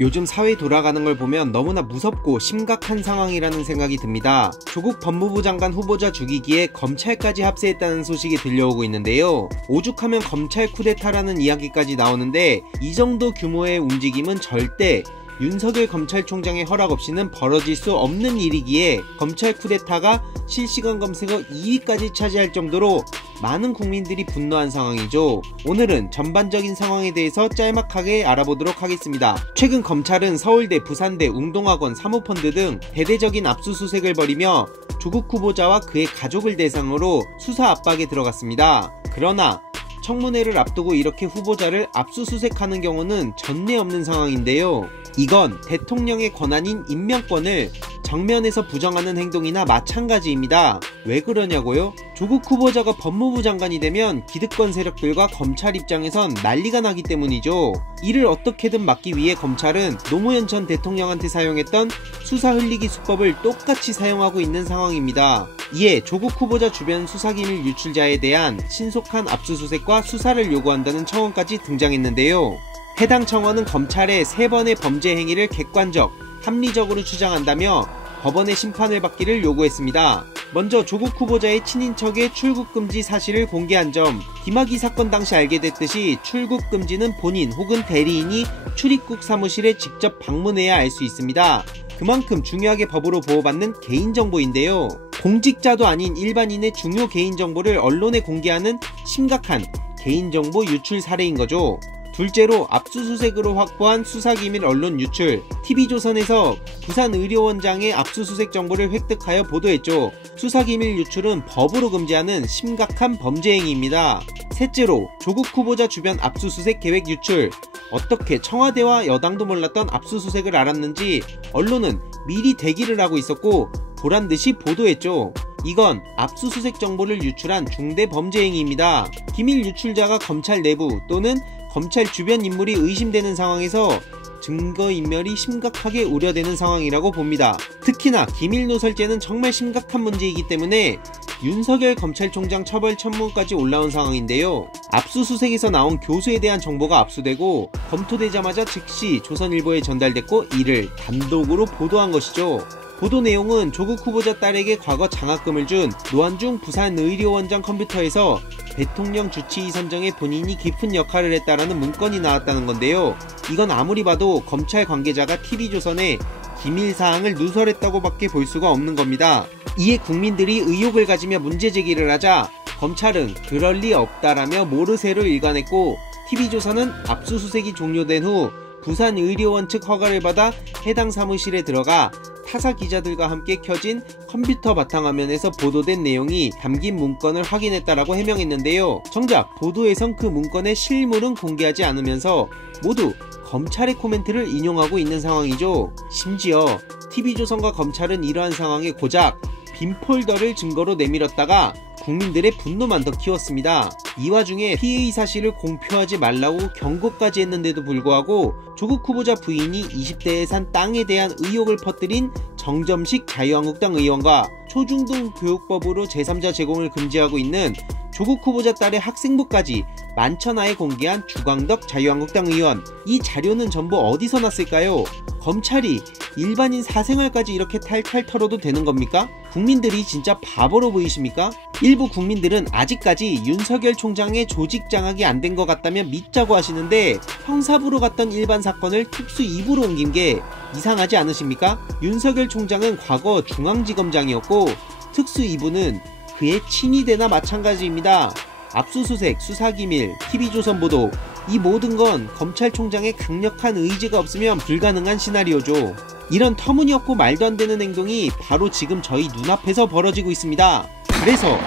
요즘 사회 돌아가는 걸 보면 너무나 무섭고 심각한 상황이라는 생각이 듭니다. 조국 법무부 장관 후보자 죽이기에 검찰까지 합세했다는 소식이 들려오고 있는데요. 오죽하면 검찰 쿠데타라는 이야기까지 나오는데 이 정도 규모의 움직임은 절대 윤석열 검찰총장의 허락 없이는 벌어질 수 없는 일이기에 검찰 쿠데타가 실시간 검색어 2위까지 차지할 정도로 많은 국민들이 분노한 상황이죠. 오늘은 전반적인 상황에 대해서 짤막하게 알아보도록 하겠습니다. 최근 검찰은 서울대, 부산대, 웅동학원, 사모펀드 등 대대적인 압수수색을 벌이며 조국 후보자와 그의 가족을 대상으로 수사 압박에 들어갔습니다. 그러나 청문회를 앞두고 이렇게 후보자를 압수수색하는 경우는 전례 없는 상황인데요. 이건 대통령의 권한인 임명권을 정면에서 부정하는 행동이나 마찬가지입니다. 왜 그러냐고요? 조국 후보자가 법무부 장관이 되면 기득권 세력들과 검찰 입장에선 난리가 나기 때문이죠. 이를 어떻게든 막기 위해 검찰은 노무현 전 대통령한테 사용했던 수사 흘리기 수법을 똑같이 사용하고 있는 상황입니다. 이에 조국 후보자 주변 수사기밀 유출자에 대한 신속한 압수수색과 수사를 요구한다는 청원까지 등장했는데요. 해당 청원은 검찰의 3번의 범죄 행위를 객관적, 합리적으로 추정한다며 법원의 심판을 받기를 요구했습니다. 먼저 조국 후보자의 친인척의 출국금지 사실을 공개한 점. 김학의 사건 당시 알게 됐듯이 출국금지는 본인 혹은 대리인이 출입국 사무실에 직접 방문해야 알 수 있습니다. 그만큼 중요하게 법으로 보호받는 개인정보인데요. 공직자도 아닌 일반인의 중요 개인정보를 언론에 공개하는 심각한 개인정보 유출 사례인 거죠. 둘째로 압수수색으로 확보한 수사기밀 언론 유출. TV조선에서 부산의료원장의 압수수색 정보를 획득하여 보도했죠. 수사기밀 유출은 법으로 금지하는 심각한 범죄 행위입니다. 셋째로 조국 후보자 주변 압수수색 계획 유출. 어떻게 청와대와 여당도 몰랐던 압수수색을 알았는지 언론은 미리 대기를 하고 있었고 보란듯이 보도했죠. 이건 압수수색 정보를 유출한 중대 범죄 행위입니다. 기밀 유출자가 검찰 내부 또는 검찰 주변 인물이 의심되는 상황에서 증거인멸이 심각하게 우려되는 상황이라고 봅니다. 특히나 기밀누설죄는 정말 심각한 문제이기 때문에 윤석열 검찰총장 처벌 청문까지 올라온 상황인데요. 압수수색에서 나온 교수에 대한 정보가 압수되고 검토되자마자 즉시 조선일보에 전달됐고 이를 단독으로 보도한 것이죠. 보도 내용은 조국 후보자 딸에게 과거 장학금을 준 노한중 부산의료원장 컴퓨터에서 대통령 주치의 선정에 본인이 깊은 역할을 했다라는 문건이 나왔다는 건데요. 이건 아무리 봐도 검찰 관계자가 TV조선에 기밀사항을 누설했다고 밖에 볼 수가 없는 겁니다. 이에 국민들이 의혹을 가지며 문제 제기를 하자 검찰은 그럴 리 없다라며 모르쇠로 일관했고 TV조선은 압수수색이 종료된 후 부산의료원 측 허가를 받아 해당 사무실에 들어가 타사 기자들과 함께 켜진 컴퓨터 바탕화면에서 보도된 내용이 담긴 문건을 확인했다라고 해명했는데요. 정작 보도에선 그 문건의 실물은 공개하지 않으면서 모두 검찰의 코멘트를 인용하고 있는 상황이죠. 심지어 TV조선과 검찰은 이러한 상황에 고작 빈 폴더를 증거로 내밀었다가 국민들의 분노만 더 키웠습니다. 이 와중에 피의 사실을 공표하지 말라고 경고까지 했는데도 불구하고 조국 후보자 부인이 20대에 산 땅에 대한 의혹을 퍼뜨린 정점식 자유한국당 의원과 초중등 교육법으로 제3자 제공을 금지하고 있는 조국 후보자 딸의 학생부까지 만천하에 공개한 주광덕 자유한국당 의원. 이 자료는 전부 어디서 났을까요? 검찰이 일반인 사생활까지 이렇게 탈탈 털어도 되는 겁니까? 국민들이 진짜 바보로 보이십니까? 일부 국민들은 아직까지 윤석열 총장의 조직 장악이 안 된 것 같다면 믿자고 하시는데 형사부로 갔던 일반 사건을 특수 2부로 옮긴 게 이상하지 않으십니까? 윤석열 총장은 과거 중앙지검장이었고 특수 2부는 그의 친위대나 마찬가지입니다. 압수수색, 수사기밀, TV조선 보도, 이 모든 건 검찰총장의 강력한 의지가 없으면 불가능한 시나리오죠. 이런 터무니없고 말도 안 되는 행동이 바로 지금 저희 눈앞에서 벌어지고 있습니다. 그래서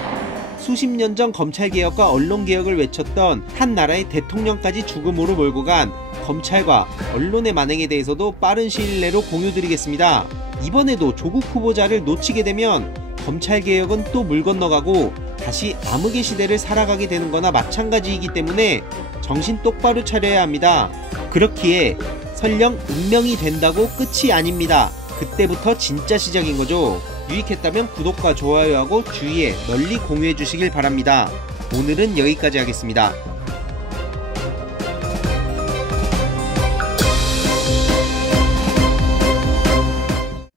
수십 년 전 검찰개혁과 언론개혁을 외쳤던 한 나라의 대통령까지 죽음으로 몰고 간 검찰과 언론의 만행에 대해서도 빠른 시일 내로 공유드리겠습니다. 이번에도 조국 후보자를 놓치게 되면 검찰개혁은 또 물 건너가고 다시 암흑의 시대를 살아가게 되는 거나 마찬가지이기 때문에 정신 똑바로 차려야 합니다. 그렇기에 설령 운명이 된다고 끝이 아닙니다. 그때부터 진짜 시작인 거죠. 유익했다면 구독과 좋아요하고 주위에 널리 공유해 주시길 바랍니다. 오늘은 여기까지 하겠습니다.